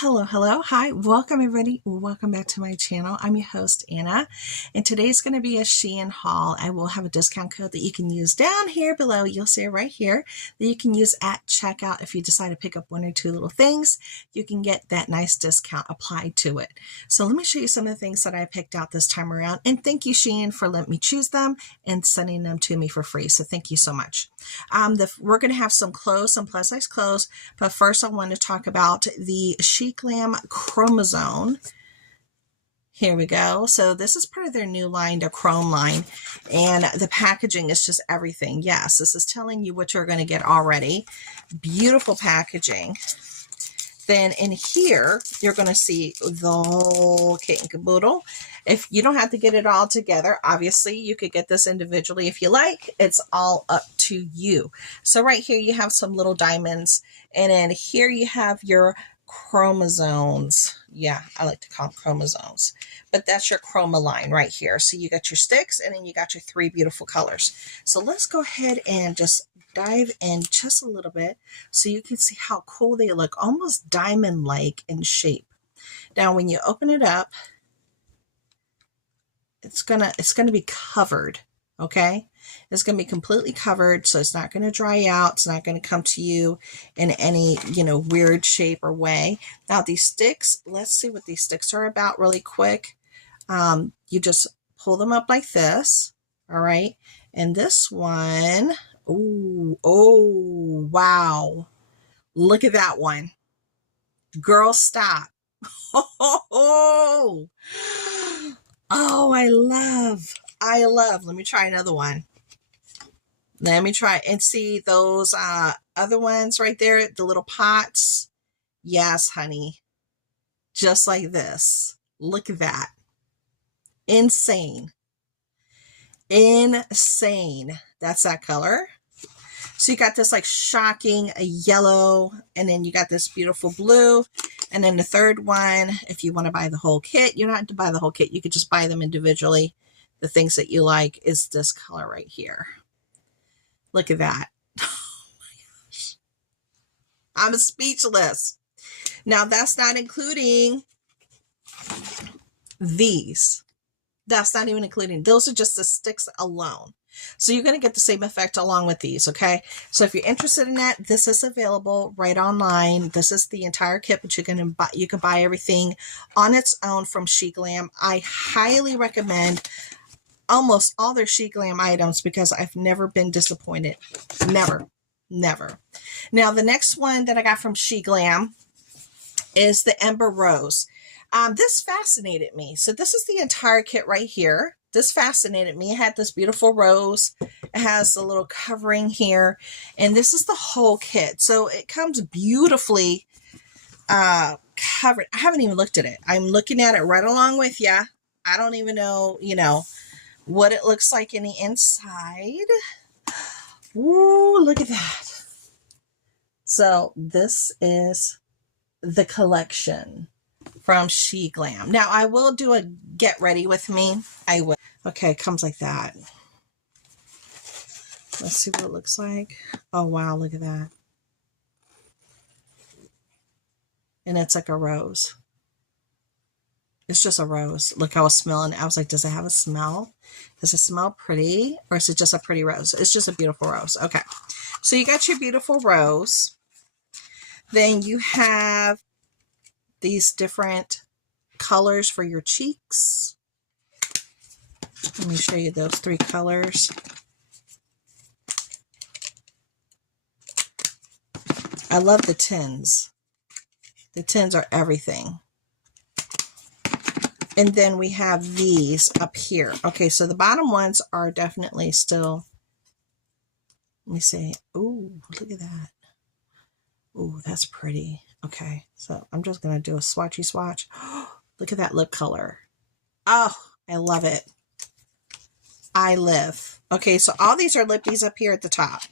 Hello, hi, welcome everybody, welcome back to my channel. I'm your host Anna, and today's going to be a SHEIN haul. I will have a discount code that you can use down here below. You'll see it right here that you can use at checkout. If you decide to pick up one or two little things, you can get that nice discount applied to it. So let me show you some of the things that I picked out this time around, and thank you SHEIN for letting me choose them and sending them to me for free. So thank you so much. We're going to have some clothes, some plus size clothes, but first I want to talk about the SHEGLAM chromosome. Here we go. So this is part of their new line, their chrome line, and the packaging is just everything. Yes, this is telling you what you're going to get already. Beautiful packaging. Then in here, you're going to see the whole kit and caboodle. If you don't have to get it all together, obviously you could get this individually if you like. It's all up to you. So right here you have some little diamonds, and then here you have your chromosomes. Yeah, I like to call them chromosomes, but that's your chroma line right here. So you got your sticks, and then you got your three beautiful colors. So let's go ahead and just dive in just a little bit so you can see how cool they look, almost diamond-like in shape. Now when you open it up, it's gonna be covered. Okay, it's gonna be completely covered, so it's not gonna dry out. It's not gonna come to you in any weird shape or way. Now these sticks, let's see what these sticks are about really quick. You just pull them up like this. All right, and this one, oh wow, look at that one, girl, stop. Oh, I love, let me try another one. Let me try and see those other ones right there, the little pots. Yes, honey, just like this. Look at that. Insane. Insane. That's that color. So you got this like shocking yellow, and then you got this beautiful blue. And then the third one, if you want to buy the whole kit, you don't have to buy the whole kit. You could just buy them individually. The things that you like is this color right here. Look at that. Oh my gosh. I'm speechless. Now that's not including these. That's not even including, those are just the sticks alone. So you're going to get the same effect along with these, okay? So if you're interested in that, this is available right online. This is the entire kit, but you can buy everything on its own from SHEGLAM. I highly recommend almost all their SHEGLAM items because I've never been disappointed. Never. Now the next one that I got from SHEGLAM is the Ember Rose. This fascinated me. So this is the entire kit right here. This fascinated me. It had this beautiful rose. It has a little covering here, and this is the whole kit. So it comes beautifully covered. I haven't even looked at it. I'm looking at it right along with you. I don't even know, what it looks like in the inside. Ooh, look at that. So this is the collection from SHEGLAM. Now I will do a get ready with me. I will. Okay, it comes like that. Let's see what it looks like. Oh wow, look at that. And it's like a rose. It's just a rose. Look how it's smelling. I was like, does it have a smell? Does it smell pretty? Or is it just a pretty rose? It's just a beautiful rose. Okay. So you got your beautiful rose. Then you have these different colors for your cheeks. Let me show you those three colors. I love the tins. The tins are everything. And then we have these up here. Okay, so the bottom ones are definitely still, let me see. Ooh, look at that. Ooh, that's pretty. Okay, so I'm just going to do a swatchy swatch. Look at that lip color. Oh, I love it. I live. Okay, so all these are lippies up here at the top.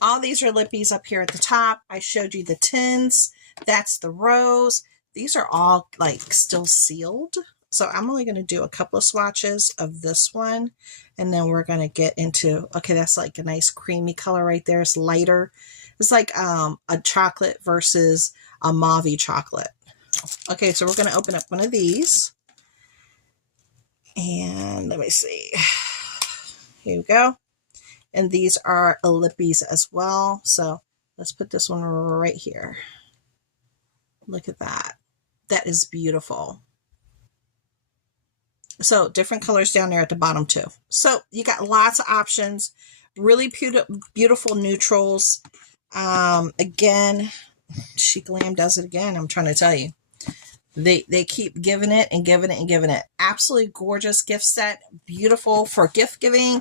All these are lippies up here at the top. I showed you the tins. That's the rose. These are all like still sealed. So I'm only going to do a couple of swatches of this one. And then we're going to get into, okay, that's like a nice creamy color right there. It's lighter. It's like a chocolate versus a mauve chocolate. Okay, so we're going to open up one of these. And let me see. Here we go. And these are a lippies as well. So let's put this one right here. Look at that. That is beautiful. So different colors down there at the bottom too. So you got lots of options. Really beautiful neutrals. Again, SHEGLAM does it again. I'm trying to tell you. They keep giving it and giving it and giving it. Absolutely gorgeous gift set. Beautiful for gift giving,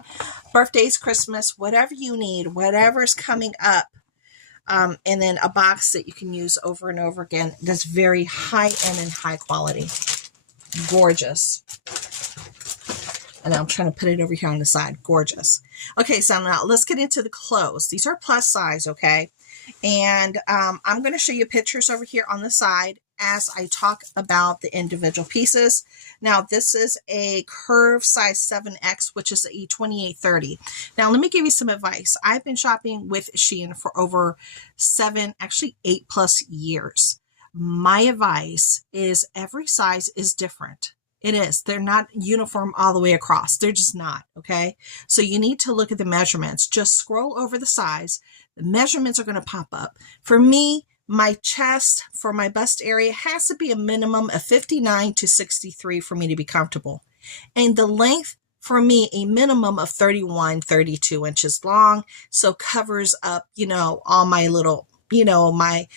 birthdays, Christmas, whatever you need, whatever's coming up. And then a box that you can use over and over again. That's very high end and high quality. Gorgeous. And I'm trying to put it over here on the side. Gorgeous. Okay, so now let's get into the clothes. These are plus size, okay? And I'm going to show you pictures over here on the side as I talk about the individual pieces. Now, this is a curve size 7X, which is a 2830. Now, let me give you some advice. I've been shopping with SHEIN for over 8+ years. My advice is every size is different. It is. They're not uniform all the way across. They're just not, okay? So you need to look at the measurements. Just scroll over the size. The measurements are going to pop up. For me, my chest for my bust area has to be a minimum of 59 to 63 for me to be comfortable. And the length for me, a minimum of 31, 32 inches long. So covers up, you know, all my little, you know, my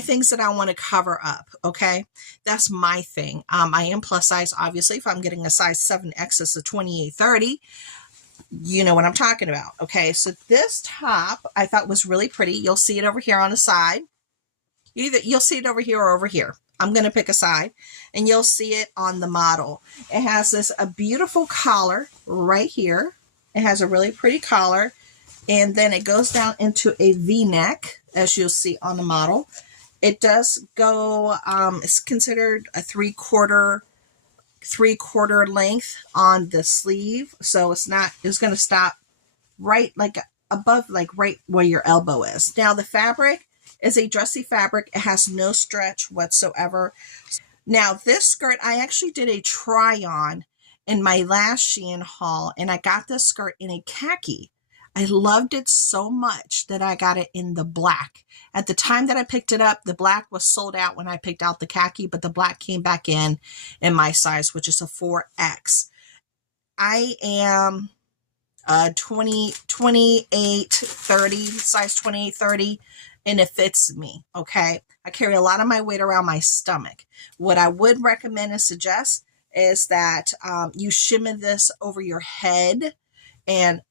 things that I want to cover up. Okay. That's my thing. I am plus size, obviously. If I'm getting a size 7X, it's a 2830. You know what I'm talking about. Okay. So this top I thought was really pretty. You'll see it over here on the side. You'll see it over here or over here. I'm going to pick a side and you'll see it on the model. It has a beautiful collar right here. It has a really pretty collar, and then it goes down into a V-neck, as you'll see on the model. It does go, it's considered a three-quarter length on the sleeve. So it's going to stop right like above, like right where your elbow is. Now the fabric is a dressy fabric. It has no stretch whatsoever. Now this skirt, I actually did a try on in my last SHEIN haul, and I got this skirt in a khaki. I loved it so much that I got it in the black. At the time that I picked it up, the black was sold out when I picked out the khaki, but the black came back in my size, which is a 4X. I am 2830, size 2830. And it fits me, okay? I carry a lot of my weight around my stomach. What I would recommend and suggest is that you shimmy this over your head and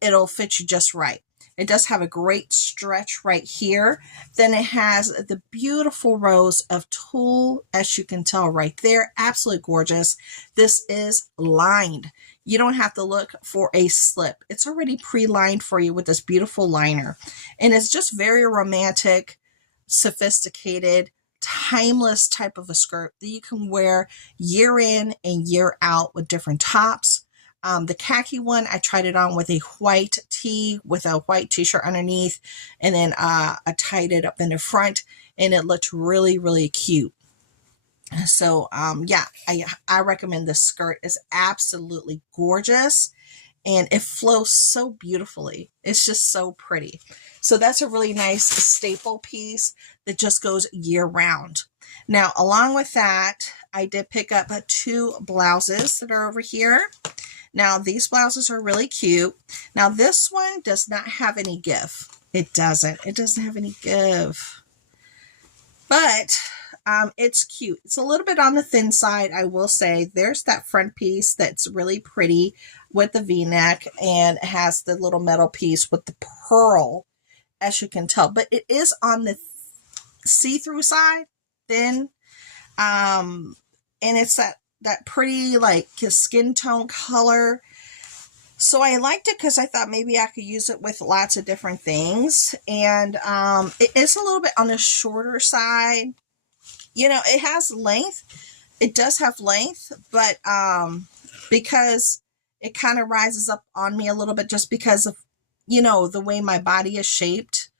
it'll fit you just right. It does have a great stretch right here. Then it has the beautiful rows of tulle, as you can tell right there. Absolutely gorgeous. This is lined. You don't have to look for a slip. It's already pre-lined for you with this beautiful liner. And it's just very romantic, sophisticated, timeless type of a skirt that you can wear year in and year out with different tops. The khaki one, I tried it on with a white tee with a white t-shirt underneath, and then I tied it up in the front, and it looked really, really cute. So yeah, I recommend this skirt. It's absolutely gorgeous, and it flows so beautifully. It's just so pretty. So that's a really nice staple piece that just goes year round. Now, along with that, I did pick up 2 blouses that are over here. Now, these blouses are really cute. Now, this one does not have any give. It doesn't. It doesn't have any give. But it's cute. It's a little bit on the thin side, I will say. There's that front piece that's really pretty with the V-neck, and it has the little metal piece with the pearl, as you can tell. But it is on the see-through side, thin. And it's that pretty like skin tone color. So I liked it because I thought maybe I could use it with lots of different things. And it is a little bit on the shorter side. You know, it has length. It does have length, but because it kind of rises up on me a little bit just because of, you know, the way my body is shaped.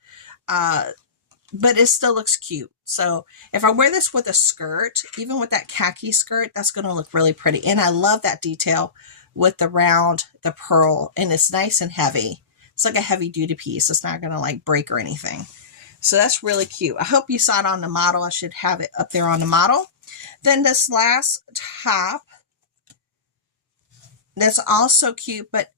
but it still looks cute. So if I wear this with a skirt, even with that khaki skirt, that's going to look really pretty. And I love that detail with the round, the pearl, and it's nice and heavy. It's like a heavy duty piece. It's not going to like break or anything. So that's really cute. I hope you saw it on the model. I should have it up there on the model. Then this last top, that's also cute, but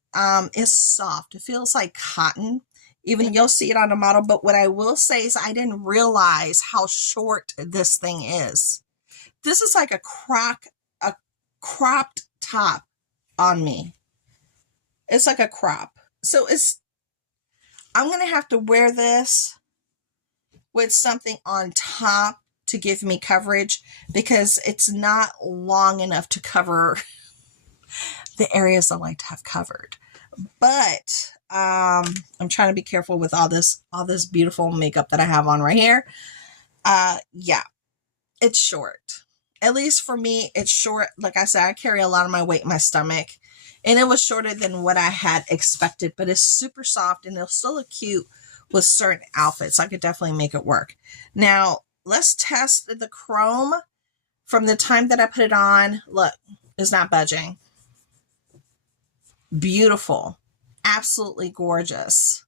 it's soft. It feels like cotton. Even you'll see it on the model, but what I will say is I didn't realize how short this thing is. This is like a cropped top on me. It's like a crop. So I'm going to have to wear this with something on top to give me coverage because it's not long enough to cover the areas I like to have covered. But I'm trying to be careful with all this beautiful makeup that I have on right here. Yeah, it's short. At least for me, it's short. Like I said, I carry a lot of my weight in my stomach, and it was shorter than what I had expected, but it's super soft and it'll still look cute with certain outfits. I could definitely make it work. Now, let's test the chrome from the time that I put it on. Look, it's not budging. Beautiful. Absolutely gorgeous.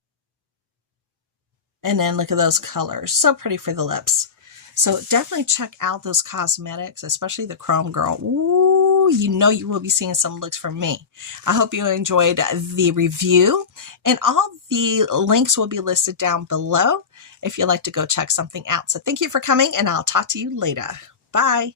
And then look at those colors. So pretty for the lips. So definitely check out those cosmetics, especially the Chrome Girl. Ooh, you know you will be seeing some looks from me. I hope you enjoyed the review. And all the links will be listed down below if you'd like to go check something out. So thank you for coming, and I'll talk to you later. Bye.